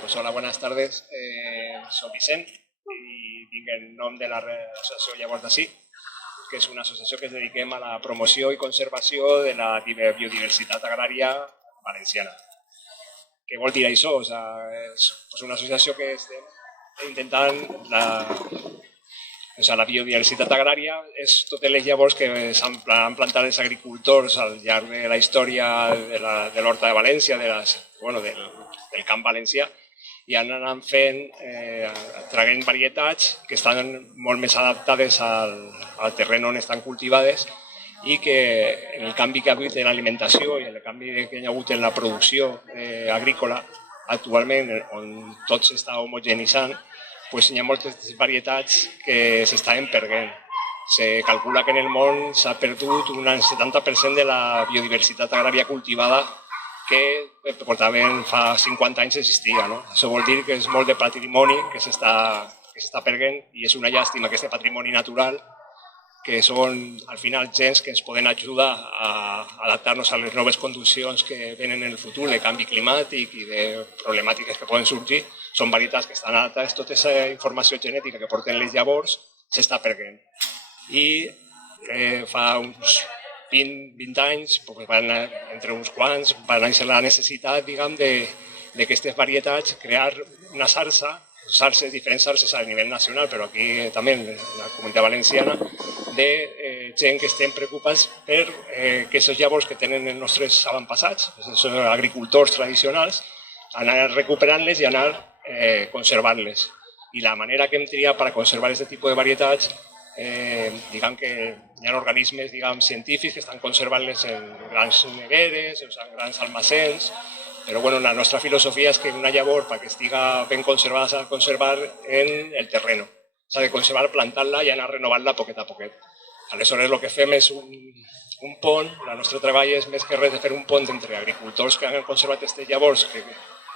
Pues hola, buenas tardes. Soc Vicent i vinc en nom de l'associació Llavors d'Ací, que és una associació que es dediquem a la promoció i conservació de la biodiversitat agrària valenciana. Què vol dir això? És una associació que estem intentant... La biodiversitat agrària és totes les llavors que s'han plantat els agricultors al llarg de la història de l'Horta de València, del camp valencià, i han anat traient varietats que estan molt més adaptades al terreny on estan cultivades i que en el canvi que ha hagut en l'alimentació i en el canvi que hi ha hagut en la producció agrícola, actualment, on tot s'està homogenitzant, hi ha moltes varietats que s'estaven perdent. Se calcula que en el món s'ha perdut un 70% de la biodiversitat agrària cultivada que portaven fa 50 anys existia. Això vol dir que és molt de patrimoni que s'està perdent i és una llàstima que aquest patrimoni natural, que són al final gens que ens poden ajudar a adaptar-nos a les noves condicions que venen en el futur de canvi climàtic i de problemàtiques que poden sorgir, són varietats que estan adaptades, tota aquesta informació genètica que porten les llavors s'està perdent. I fa uns 20 anys, entre uns quants, va néixer la necessitat d'aquestes varietats, crear una xarxa, diferents xarxes a nivell nacional, però aquí també en la Comunitat Valenciana, de gent que estem preocupats per aquests llavors que tenen els nostres avantpassats, els agricultors tradicionals, anar recuperant-les i anar conservant-les. I la manera que hem triat per a conservar aquest tipus de varietats, diguem que hi ha organismes científics que estan conservant-les en grans neveres, en grans almacens, però la nostra filosofia és que una llavor, perquè estigui ben conservada, s'ha de conservar en el terreny. S'ha de conservar plantant-la i anar renovant-la poquet a poquet. Aleshores, el que fem és un pont, el nostre treball és més que res de fer un pont entre agricultors que han conservat aquestes llavors, que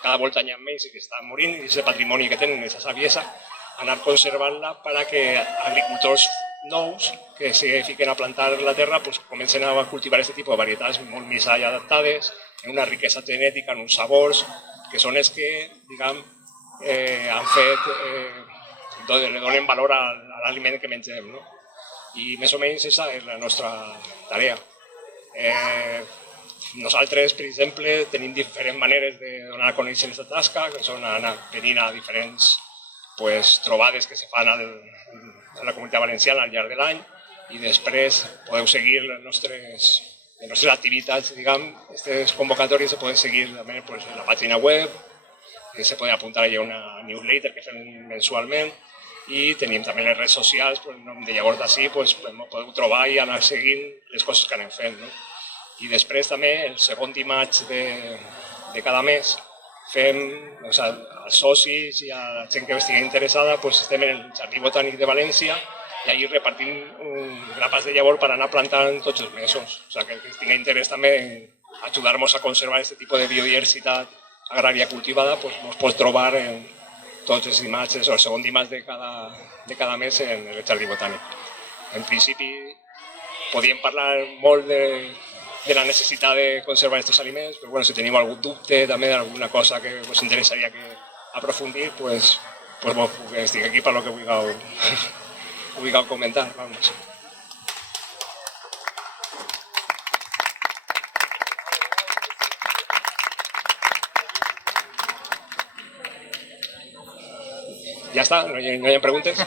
cada volta hi ha menys i que estan morint, i aquest patrimoni que tenen, aquesta saviesa, anar conservant-la perquè agricultors nous que se fiquen a plantar la terra comencen a cultivar aquest tipus de varietats molt més adaptades, en una riquesa genètica, en uns sabors, que són els que, han fet, li donen valor a l'aliment que mengem. I més o menys aquesta és la nostra tarea. Nosaltres, per exemple, tenim diferents maneres de donar a conèixer aquesta tasca, que són anar venint a diferents trobades que se fan a la Comunitat Valenciana al llarg de l'any i després podeu seguir les nostres activitats, aquestes convocatòries se poden seguir també en la pàgina web, que se poden apuntar a una newsletter que fem mensualment i tenim també les redes socials, el nom de Llavors d'Ací, podeu trobar i anar seguint les coses que anem fent. I després també, el segon dimarts de cada mes, fem, als socis i a la gent que estigui interessada, estem en el Jardí Botànic de València i allà repartim grapes de llavor per anar plantant tots els mesos. Que tingui interès també en ajudar-nos a conservar aquest tipus de biodiversitat agrària cultivada, ens pot trobar tots els dimarts, el segon dimarts de cada mes en el Jardí Botànic. En principi, podríem parlar molt de la necessitat de conservar aquests aliments, però si teniu algun dubte també d'alguna cosa que us interessaria aprofundir, estic aquí per lo que vulgueu comentar. Ja està? No hi ha preguntes?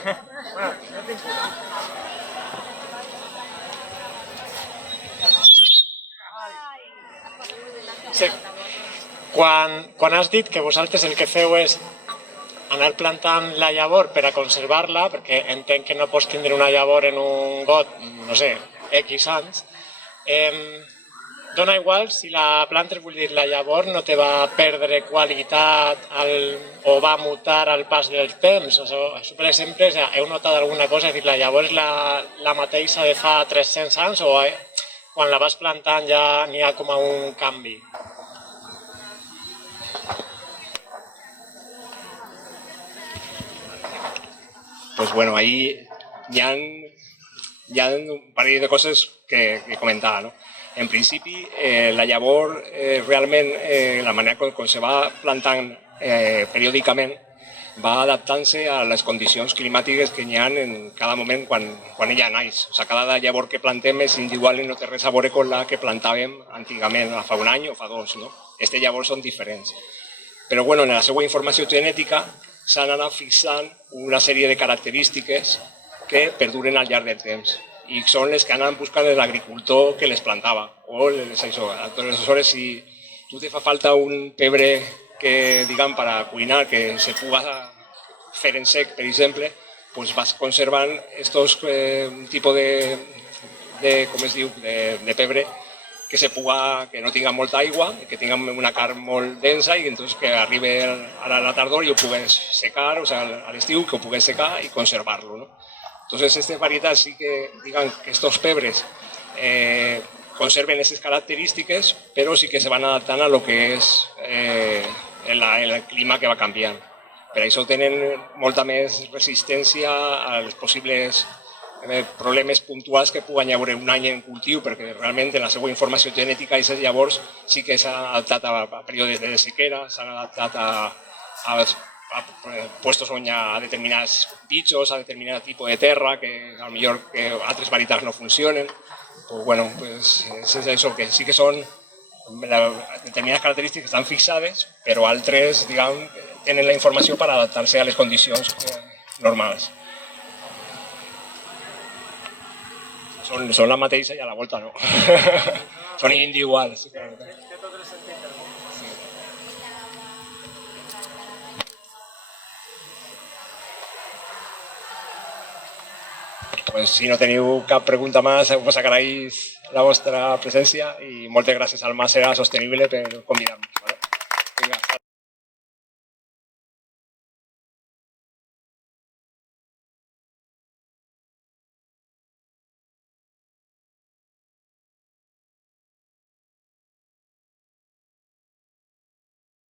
Sí. Quan has dit que vosaltres el que feu és anar plantant la llavor per a conservar-la, perquè entenc que no pots tindre una llavor en un got, no sé, X anys, dona igual si la plantes, vull dir, la llavor no te va perdre qualitat o va mutar al pas del temps. Això, per exemple, heu notat alguna cosa? És dir, la llavor és la mateixa de fa 300 anys o quan la vas plantant ja n'hi ha com un canvi? Ahí hi ha un parell de coses que comentar. En principi, la llavor, realment, la manera com se va plantant periòdicament va adaptant-se a les condicions climàtiques que hi ha en cada moment quan ella naix. O sigui, cada llavor que plantem és individual i no té res a veure amb la que plantàvem antigament, fa un any o fa dos. No? Aquestes llavors són diferents. Però bueno, en la seva informació genètica s'han anat fixant una sèrie de característiques que perduren al llarg del temps i són les que han anat buscant l'agricultor que les plantava. Aleshores, si tu te fa falta un pebre que, diguem, per a cuinar, que se puga fer en sec, per exemple, doncs vas conservant aquest tipus com es diu, de pebre que no tinga molta aigua, que tinga una carn molt densa i entonces que arribi a la tardor i ho pugues secar, o sigui, a l'estiu, que ho pugues secar i conservar-lo. No? Entonces, estas varietats sí que, digan que estos pebres conserven esas característiques, però sí que se van adaptant a lo que és el clima que va canviant. Per això tenen molta més resistència als possibles problemes puntuals que puguen haver un any en cultiu, perquè realment en la seva informació genètica aquests llavors sí que s'han adaptat a períodes de sequera, s'han adaptat a puestos on hi ha determinats bitxos, a determinat tipus de terra, que potser altres varietats no funcionen. Pues bueno, pues és això, que sí que són determinades característiques que estan fixades, però altres, diguem, tenen la informació per adaptar-se a les condicions normals. Són la mateixa i a la volta no. Són individuals. Pues si no teniu cap pregunta més, us agraïs la vostra presència i moltes gràcies al Màsera Sostenible per convidar-nos.